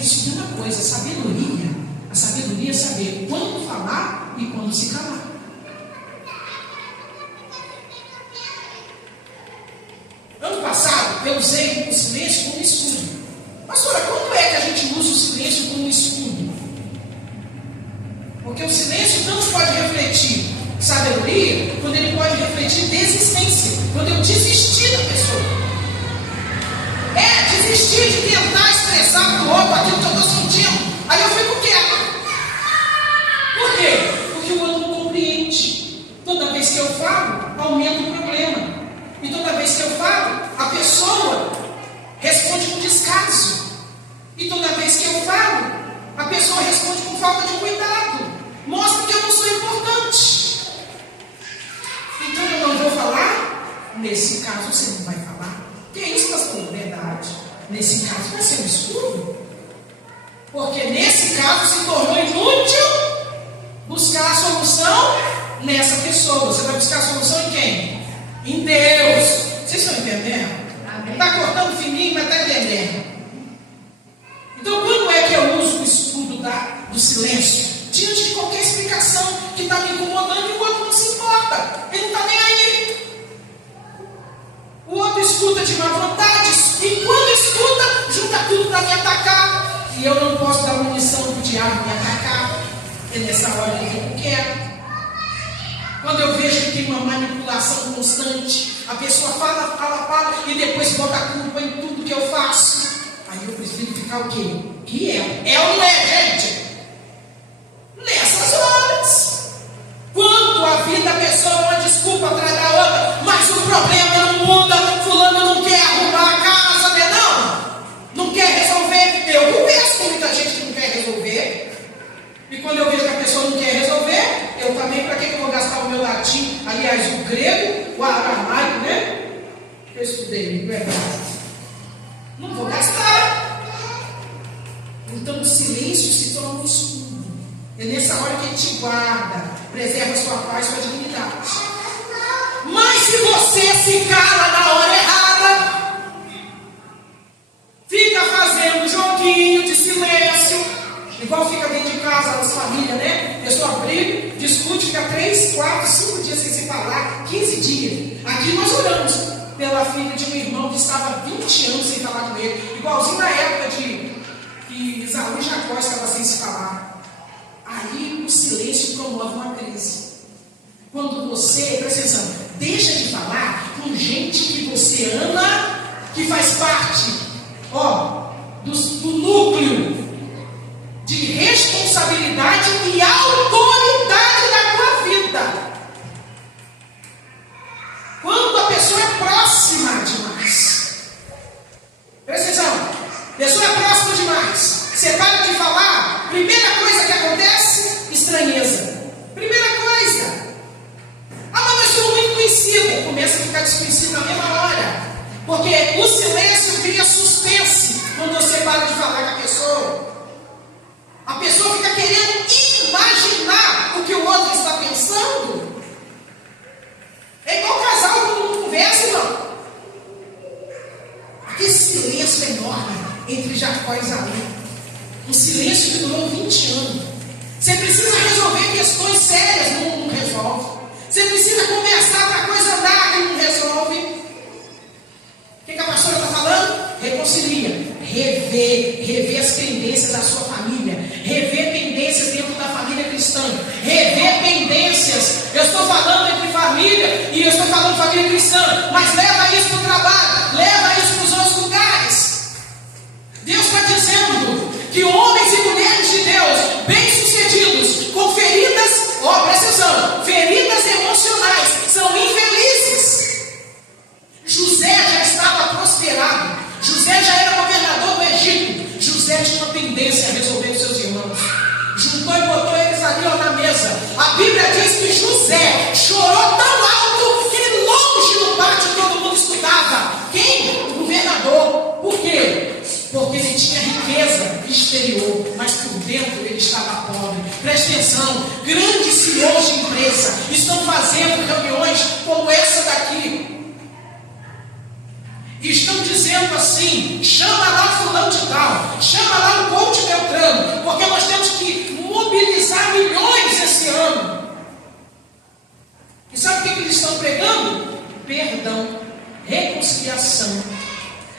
Isso é uma coisa, a sabedoria. A sabedoria é saber quando falar e quando se calar. Ano passado, eu usei o silêncio como escudo. Pastora, como é que a gente usa o silêncio como escudo? Porque o silêncio tanto pode refletir sabedoria, quando ele pode refletir desistência. Quando eu desistir da pessoa. Desistir de tentar expressar para o outro aquilo que eu estou sentindo. Aí eu fico quieto. Por quê? Porque o outro não compreende. Toda vez que eu falo, aumenta o problema. E toda vez que eu falo, a pessoa responde com descaso. E toda vez que eu falo, a pessoa responde com falta de cuidado. Mostra que eu não sou importante. Então eu não vou falar. Nesse caso você não vai falar. Que é isso, pastor? Verdade. Nesse caso vai ser um escudo. Porque nesse caso se tornou inútil buscar a solução nessa pessoa. Você vai buscar a solução em quem? Em Deus. Vocês estão entendendo? Está cortando fininho, mas está entendendo. Então quando é que eu uso o escudo do silêncio? Diante de qualquer explicação que está me incomodando e o outro não se importa. Ele não está nem aí. O outro escuta de má vontade, e quando escuta, junta tudo para me atacar. E eu não posso dar munição para o diabo me atacar. É nessa hora que eu quero. Quando eu vejo que tem uma manipulação constante, a pessoa fala, e depois bota a culpa em tudo que eu faço. Aí eu prefiro ficar o quê? Quieto. É ou não é, gente? Nessas horas. Quando a vida da pessoa é uma desculpa atrás da outra, mas o problema não muda, fulano não quer arrumar a casa, né? Não quer resolver. Eu conheço muita gente que não quer resolver. E quando eu vejo que a pessoa não quer resolver, eu também, para que eu vou gastar o meu latim? Aliás, o grego, o aramaico, né? Eu estudei, não é verdade? Não vou gastar. Então o silêncio se torna um escudo. É nessa hora que ele te guarda, preserva sua paz e sua dignidade. Mas se você se cala na hora errada, fica fazendo joguinho de silêncio, igual fica dentro de casa as famílias, né? A pessoa briga, discute, fica 3, 4, 5 dias sem se falar, 15 dias. Aqui nós oramos pela filha de um irmão que estava 20 anos sem falar com ele, igualzinho na época de que Isaú e Jacó estavam sem se falar. Aí o silêncio promove uma crise. Quando você, presta atenção, deixa de falar com gente que você ama, que faz parte, do núcleo de responsabilidade e autoridade da tua vida. Quando a pessoa é próxima demais. Presta atenção, a pessoa é próxima demais. Você para de falar, primeira coisa que acontece, estranheza. Primeira coisa. Mas eu sou muito conhecido. Começa a ficar desconhecido na mesma hora. Porque o silêncio cria suspense quando você para de falar com a pessoa. A pessoa fica querendo imaginar o que o outro está pensando. É igual casal quando não conversa, irmão. Aquele silêncio enorme entre Jacó e Isaú. Um silêncio que durou 20 anos. Você precisa resolver questões sérias, não resolve. Você precisa conversar para a coisa andar, não resolve. O que a pastora está falando? Reconcilia. Rever as pendências da sua família. Rever pendências dentro da família cristã. Rever pendências. Eu estou falando entre família e eu estou falando família cristã. Mas leva isso para o trabalho. Leva isso para os outros lugares. Deus está dizendo que homens e mulheres de Deus, bem-sucedidos, com feridas, presta atenção, feridas emocionais, são infelizes. José já estava prosperado, José já era governador do Egito, José tinha uma tendência a resolver os seus irmãos, juntou e botou eles ali na mesa. A Bíblia diz que José chorou tão alto que longe no pátio todo mundo escutava. Quem? O governador. Por quê? Porque ele tinha riqueza exterior, mas por dentro ele estava pobre. Preste atenção, grandes CEOs de empresa estão fazendo reuniões como essa daqui. Estão dizendo assim, chama lá fulano de tal, chama lá o povo reconciliação,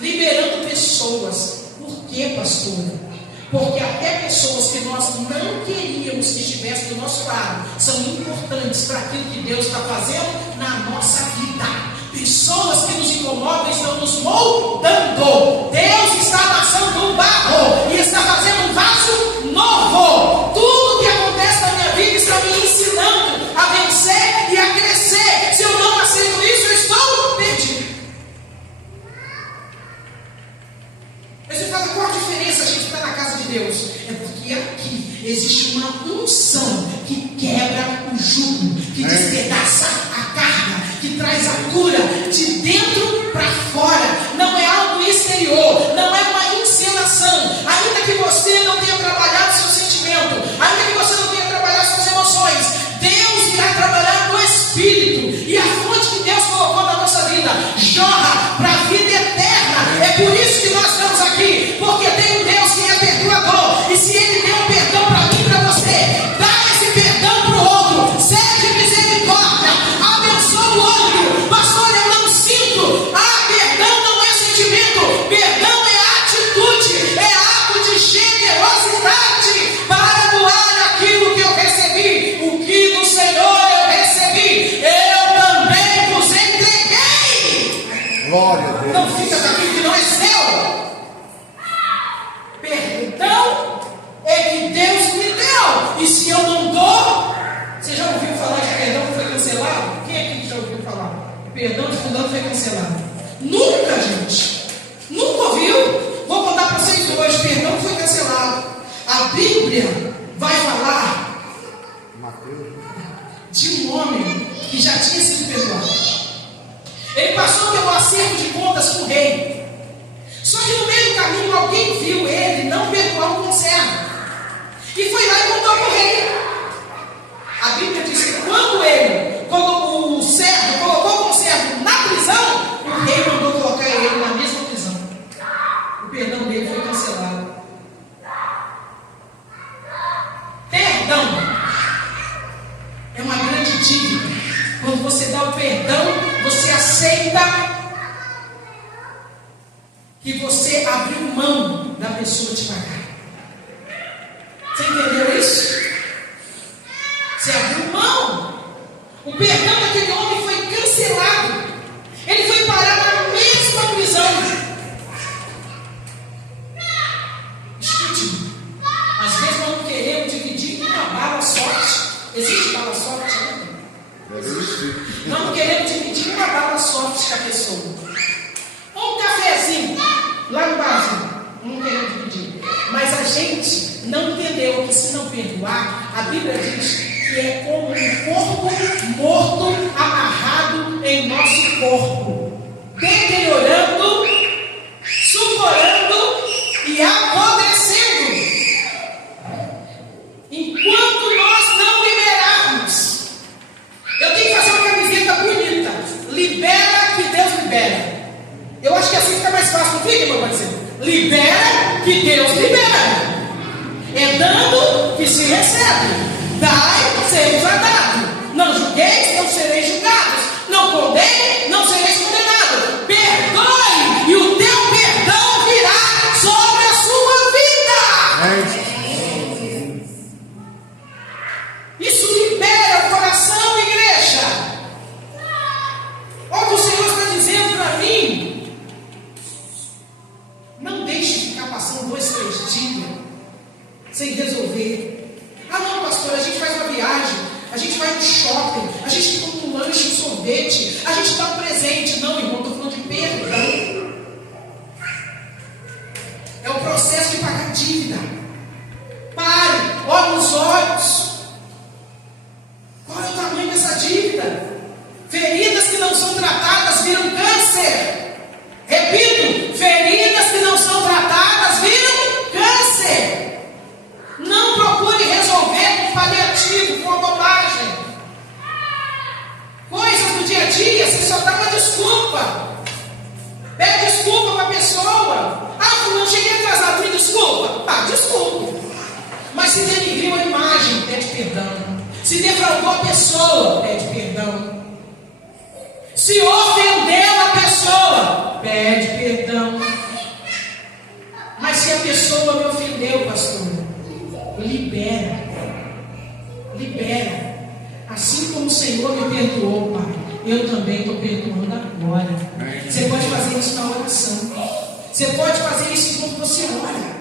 liberando pessoas. Por quê, pastora? Porque até pessoas que nós não queríamos que estivessem do nosso lado são importantes para aquilo que Deus está fazendo na nossa vida. Pessoas que nos incomodam estão nos moldando. Deus está amassando um barro e está fazendo um vaso novo. Tudo que acontece na minha vida está me ensinando a vencer e a crescer. Se eu não aceito isso, eu estou perdido. Mas você fala, qual a diferença a gente está na casa de Deus? É porque aqui existe uma unção que quebra o jugo, que despedaça a carga, que traz a cura de dentro para fora. Não é algo exterior, não é uma encenação. Ainda que você não tenha trabalhado seu sentimento, ainda que você não tenha trabalhado suas emoções, Deus irá trabalhar no Espírito. E a fonte que Deus colocou na nossa vida jorra para a vida eterna. É por isso que nós estamos aqui, porque tem um Deus que é perdoador. E se Ele deu perdão para mim e para você, dá esse perdão para o outro. Seja misericórdia, abençoa o outro. Pastor, eu não sinto. Perdão não é sentimento, perdão é atitude, é ato de generosidade para doar aquilo que eu recebi. O que do Senhor eu recebi, eu também vos entreguei. Glória a Deus. Não fica com aquilo que não é seu. Perdão é que Deus me deu. E se eu não dou, você já ouviu falar de perdão que foi cancelado? Quem aqui já ouviu falar? Perdão de fulano foi cancelado. Nunca, gente. Nunca ouviu? Vou contar para vocês hoje. Perdão foi cancelado. A Bíblia vai falar de um homem que já tinha sido perdoado. Ele passou pelo acerto de contas com o rei. Só que no meio do caminho alguém viu ele não perdoar um conservo. E foi lá e contou para o rei. A Bíblia diz que quando ele colocou o conservo na prisão, o rei mandou colocar ele na mesma prisão. O perdão dele foi cancelado. Perdão é uma grande dívida. Quando você dá o perdão, você aceita que você abriu mão da pessoa te pagar. Você entendeu isso? Você abriu mão. O perdão daquele homem foi cancelado. Ele foi parar na mesma prisão. Escute-me. Às vezes nós não queremos dividir uma bala sorte. Existe bala sorte ainda? Nós não queremos dividir uma bala sorte com a pessoa. Um cafezinho lá no barzinho. Não queremos dividir. Mas a gente não entendeu que se não perdoar, a Bíblia diz que é como um corpo morto amarrado em nosso corpo, deteriorando, suporando e apodrecendo. Enquanto nós não liberarmos, eu tenho que fazer uma camiseta bonita. Libera que Deus libera. Eu acho que assim fica mais fácil, não fica, meu parceiro? Libera que Deus libera. É dando que se recebe. Dai, seremos a dado. Não julgueis, não sereis julgados. Não condenem, não sereis condenados. Perdoe, e o teu perdão virá sobre a sua vida. Isso libera o coração, igreja. Olha o que o Senhor está dizendo para mim. Não deixe de ficar passando 2, 3 dias sem resolver. Ah não, pastor, a gente faz uma viagem, a gente vai no shopping, a gente compra um lanche, um sorvete, a gente dá um presente. Não, irmão, estou falando de perdão. É o processo de pagar dívida. Pare, olhe nos olhos. Qual é o tamanho dessa dívida? Feridas que não são tratadas viram câncer. Repito, feridas que não são tratadas viram câncer. Não procure resolver com paliativo, com a bobagem. Coisas do dia a dia, você só dá uma desculpa. Pede desculpa para a pessoa. Não cheguei atrasado, me desculpa. Desculpa. Mas se denigriu a imagem, pede perdão. Se defraudou a pessoa, pede perdão. Se ofendeu a pessoa, pede perdão. Mas se a pessoa me ofendeu, pastor, libera. Libera. Assim como o Senhor me perdoou, Pai, eu também estou perdoando agora. Você pode fazer isso na oração. Você pode fazer isso enquanto você ora.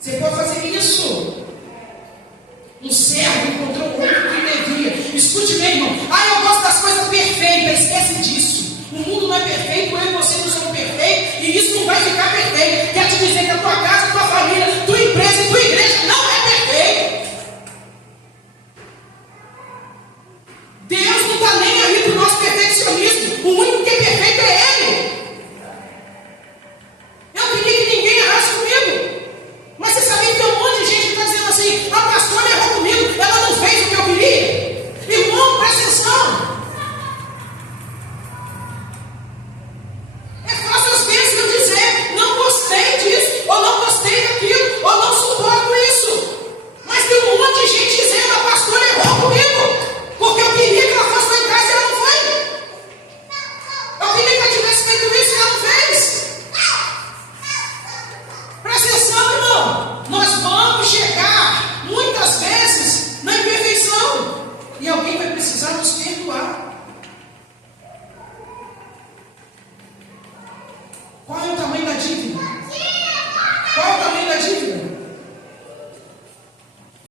Você pode fazer isso. Um servo encontrou outro que devia. Escute bem, irmão. Eu gosto das coisas perfeitas. Esquece disso. O mundo não é perfeito, eu e você não somos perfeitos. E isso não vai ficar